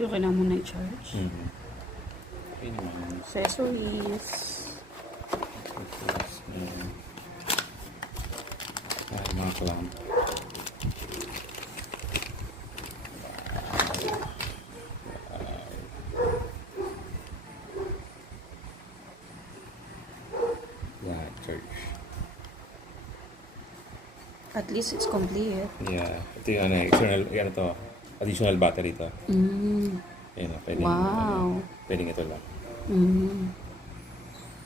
So, kailangan mo na i-charge. Okay naman. Accessories. Mga clamp. Yeah, church. At least it's complete. Yeah. Ito yung external, ano to, additional battery to. Ayan, pwedeng, Wow. pwedeng ito lang.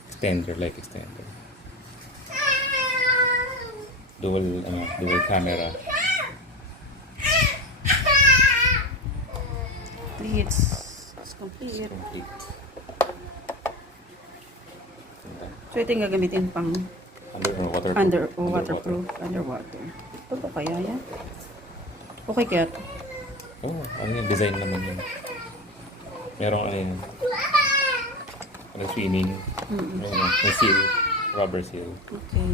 Extender, like extender. Dual camera. It's complete. Complete. So, ito yung gagamitin pang Waterproof. underwater. Ito kaya yan? Okay kaya ito? Oh, ano yung design naman yun. Merong ano yun. Ano, swimming. May seal. Rubber seal. Okay.